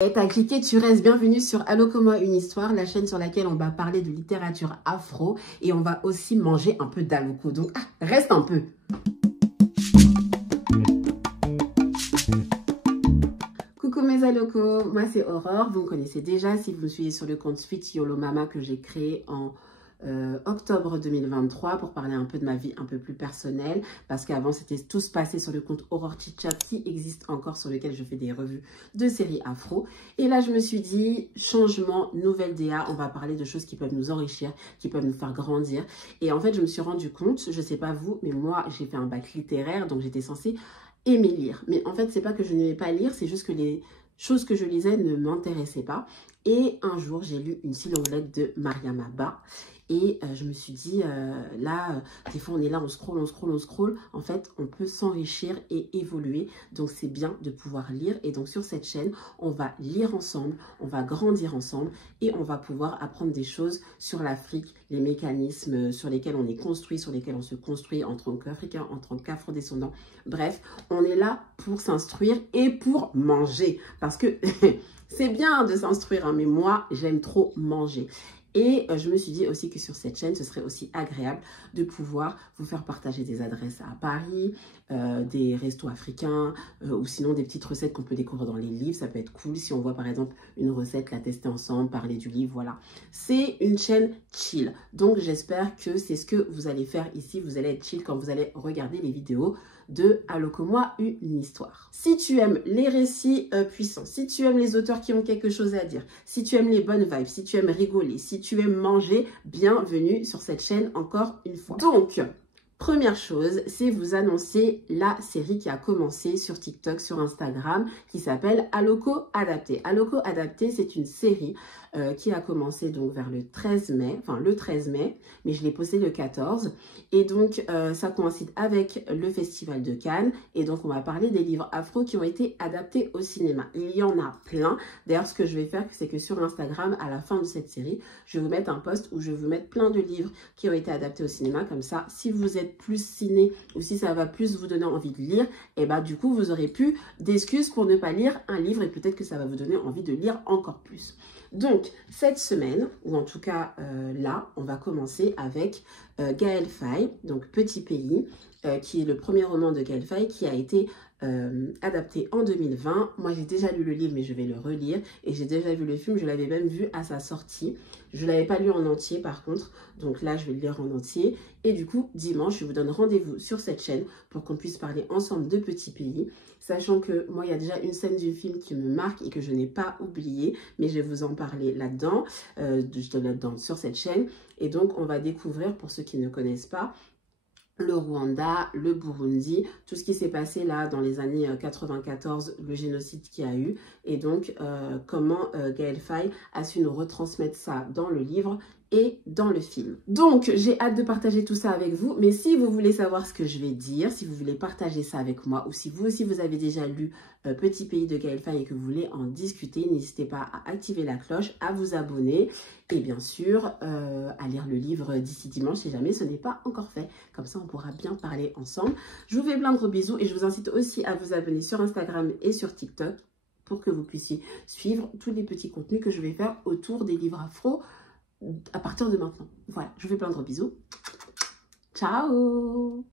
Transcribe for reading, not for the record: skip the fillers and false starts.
Et t'as cliqué, tu restes. Bienvenue sur Allo Comme Moi Une Histoire, la chaîne sur laquelle on va parler de littérature afro et on va aussi manger un peu d'aloko. Donc, reste un peu. Coucou mes alocos, moi c'est Aurore, vous me connaissez déjà si vous me suivez sur le compte Sweet Yolo Mama que j'ai créé en octobre 2023 pour parler un peu de ma vie un peu plus personnelle parce qu'avant c'était tout se passé sur le compte Aurore Chitchat qui existe encore, sur lequel je fais des revues de séries afro. Et là je me suis dit changement, nouvelle DA, on va parler de choses qui peuvent nous enrichir, qui peuvent nous faire grandir. Et en fait je me suis rendu compte, je sais pas vous, mais moi j'ai fait un bac littéraire donc j'étais censée aimer lire. Mais en fait c'est pas que je n'aimais pas lire, c'est juste que les choses que je lisais ne m'intéressaient pas. Et un jour j'ai lu Une si longue lettre de Mariama Ba. Et je me suis dit, des fois on est là, on scrolle. En fait, on peut s'enrichir et évoluer. Donc, c'est bien de pouvoir lire. Et donc, sur cette chaîne, on va lire ensemble, on va grandir ensemble et on va pouvoir apprendre des choses sur l'Afrique, les mécanismes sur lesquels on est construit, sur lesquels on se construit en tant qu'Africain, en tant qu'Afro-descendant. Bref, on est là pour s'instruire et pour manger. Parce que c'est bien de s'instruire, hein, mais moi, j'aime trop manger. Et je me suis dit aussi que sur cette chaîne, ce serait aussi agréable de pouvoir vous faire partager des adresses à Paris, des restos africains ou sinon des petites recettes qu'on peut découvrir dans les livres. Ça peut être cool si on voit par exemple une recette, la tester ensemble, parler du livre, voilà. C'est une chaîne chill. Donc j'espère que c'est ce que vous allez faire ici. Vous allez être chill quand vous allez regarder les vidéos de Allo Comme Moi Une Histoire. Si tu aimes les récits puissants, si tu aimes les auteurs qui ont quelque chose à dire, si tu aimes les bonnes vibes, si tu aimes rigoler, si tu aimes manger, bienvenue sur cette chaîne encore une fois. Donc, première chose, c'est vous annoncer la série qui a commencé sur TikTok, sur Instagram, qui s'appelle Aloko Adapté. Aloko Adapté, c'est une série qui a commencé donc vers le 13 mai, mais je l'ai posté le 14. Et donc, ça coïncide avec le Festival de Cannes. Et donc, on va parler des livres afro qui ont été adaptés au cinéma. Il y en a plein. D'ailleurs, ce que je vais faire, c'est que sur Instagram, à la fin de cette série, je vais vous mettre un post où je vais vous mettre plein de livres qui ont été adaptés au cinéma. Comme ça, si vous êtes plus ciné ou si ça va plus vous donner envie de lire, et bah du coup, vous aurez plus d'excuses pour ne pas lire un livre et peut-être que ça va vous donner envie de lire encore plus. Donc, cette semaine, ou en tout cas là, on va commencer avec Gaël Faye, donc Petit Pays, qui est le premier roman de Gaël Faye qui a été adapté en 2020. Moi, j'ai déjà lu le livre, mais je vais le relire. Et j'ai déjà vu le film, je l'avais même vu à sa sortie. Je ne l'avais pas lu en entier, par contre. Donc là, je vais le lire en entier. Et du coup, dimanche, je vous donne rendez-vous sur cette chaîne pour qu'on puisse parler ensemble de Petit Pays. Sachant que moi, il y a déjà une scène du film qui me marque et que je n'ai pas oubliée. Mais je vais vous en parler là-dedans, sur cette chaîne. Et donc, on va découvrir, pour ceux qui ne connaissent pas, le Rwanda, le Burundi, tout ce qui s'est passé là dans les années 94, le génocide qu'il y a eu, et donc comment Gaël Faye a su nous retransmettre ça dans le livre et dans le film. Donc, j'ai hâte de partager tout ça avec vous, mais si vous voulez savoir ce que je vais dire, si vous voulez partager ça avec moi, ou si vous aussi vous avez déjà lu Petit Pays de Gaël Faye et que vous voulez en discuter, n'hésitez pas à activer la cloche, à vous abonner, et bien sûr, à lire le livre d'ici dimanche si jamais ce n'est pas encore fait. Comme ça, on pourra bien parler ensemble. Je vous fais plein de gros bisous et je vous incite aussi à vous abonner sur Instagram et sur TikTok pour que vous puissiez suivre tous les petits contenus que je vais faire autour des livres afro à partir de maintenant. Voilà, je vous fais plein de gros bisous. Ciao!